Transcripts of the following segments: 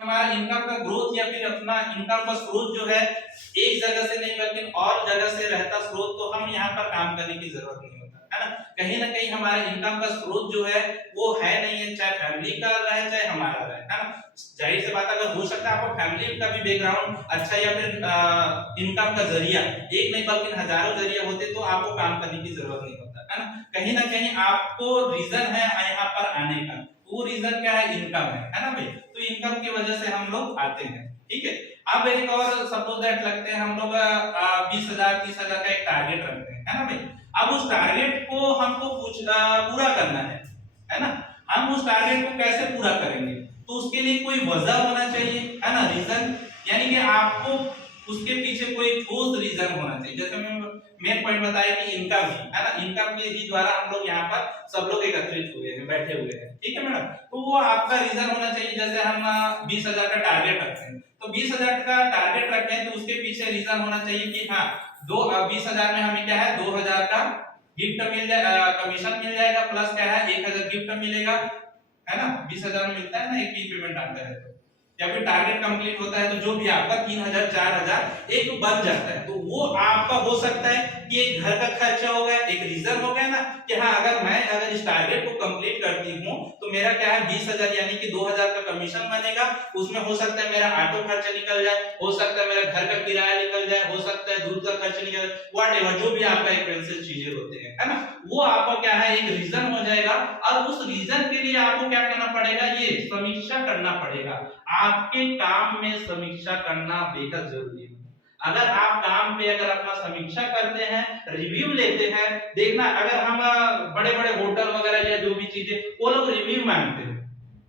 हमारा इनकम का ग्रोथ या फिर अपना इनकम का स्रोत जो है एक जगह से नहीं बल्कि और जगह से रहता स्रोत, तो हम यहाँ पर काम करने की जरूरत नहीं होता है ना कहीं हमारा इनकम का स्रोत जो है वो है नहीं है, चाहे फैमिली का रहे चाहे हमारा रहे, है ना। जाहिर सी बात, अगर हो सकता है आपको फैमिली का भी बैकग्राउंड अच्छा या फिर इनकम का जरिया एक नहीं बल्कि हजारों जरिया होते तो आपको काम करने की जरूरत नहीं होता है ना कहीं आपको रीजन है यहाँ पर आने का, वो रीजन क्या है, इनकम है ना भाई। तो इनकम की वजह से हम लोग आते हैं, ठीक है। अब एक और सपोज दैट लगते हैं हम लोग 20,000 30,000 का एक टारगेट रखते हैं, है ना भाई। अब उस टारगेट को हमको पूरा करना है ना। हम उस टारगेट को कैसे पूरा करेंगे, तो उसके लिए कोई वजह होना चाहिए, है ना, रीजन, यानी कि आपको उसके पीछे कोई ठोस रीजन होना चाहिए। जैसे मैं मेन पॉइंट बताया कि इनकम है ना, इनकम के ही द्वारा हम लोग यहाँ पर सब लोग एकत्रित हुए हैं, बैठे हुए हैं, ठीक है मैडम। तो वो आपका रीजन होना चाहिए। जैसे हम 20,000 का टारगेट रखते हैं, तो 20,000 का टारगेट रखें तो उसके पीछे रीजन होना चाहिए कि हाँ 20,000 में हमें क्या है 2,000 का गिफ्ट मिल जाए, कमीशन मिल जाएगा, प्लस क्या है 1,000 गिफ्ट मिलेगा, है ना। 20,000 में मिलता है ना, एक ही पेमेंट आता है, तो या फिर टारगेट कंप्लीट होता है तो जो भी आपका 3,000 4,000 एक बन जाता है। तो वो आपका हो सकता है कि एक घर का खर्चा हो गया, एक रीजन हो गया ना कि हाँ अगर इस टारगेट को कंप्लीट करती हूँ तो मेरा क्या है 20,000 यानी कि 2,000 का कमीशन बनेगा। उसमें हो सकता है मेरा ऑटो खर्चा निकल जाए, हो सकता है मेरा घर का किराया निकल जाए, हो सकता है दूध का खर्चा निकल जाए, व्हाटएवर जो भी आपका एक्सपेंसेस चीजें होते हैं, है ना। वो आपका क्या है एक रीजन हो जाएगा। और उस रीजन के लिए आपको क्या करना पड़ेगा, ये समीक्षा करना पड़ेगा। आपके काम में समीक्षा करना बेहद जरूरी है। अगर आप काम पे अगर अपना समीक्षा करते हैं, रिव्यू लेते हैं, देखना अगर हम बड़े बड़े होटल वगैरह या जो भी चीजें वो लोग रिव्यू मांगते हैं,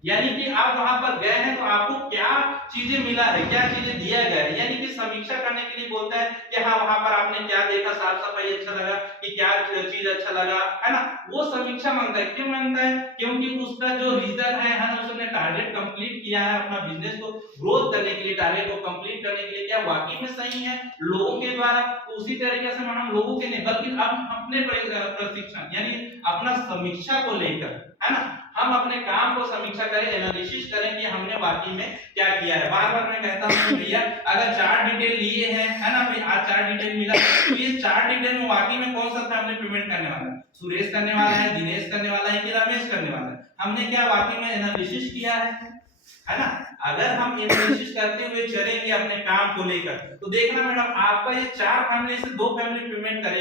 यानी कि आप वहां पर गए हैं तो आपको क्या चीजें मिला है, क्या चीजें दिया गया है, यानी कि समीक्षा करने के लिए बोलता है कि हाँ वहां पर आपने क्या देखा, साफ सफाई अच्छा लगा कि क्या चीज अच्छा लगा, है ना। वो समीक्षा मांगता है। क्यों मांगता है, क्योंकि उसका जो रीजन है ना, उसने टारगेट कंप्लीट किया है, अपना बिजनेस को ग्रोथ करने के लिए, टारगेट को कंप्लीट करने के लिए क्या वाकई में सही है लोगों के द्वारा। तो उसी तरीके से हम लोगों के नहीं बल्कि हम अपने प्रशिक्षण यानी अपना समीक्षा को लेकर, है ना, हम अपने काम को समीक्षा करें, एनालिसिस करें कि हमने वाकई में क्या किया है। बार बार मैं कहता हूं भैया अगर 4 डिटेल लिए हैं, है ना भाई, आज 4 डिटेल मिला तो ये 4 डिटेल में वाकई में कौन सा फैमिली पेमेंट करने वाला है, सुरेश करने वाला है, दिनेश करने वाला है कि रमेश करने वाला है। हमने क्या वाकई में एनालिसिस किया है ना। अगर हम एनालिसिस करते हुए चलेंगे अपने काम को लेकर तो देखना मैडम आपका ये 4 फैमिली से 2 फैमिली पेमेंट करेगा।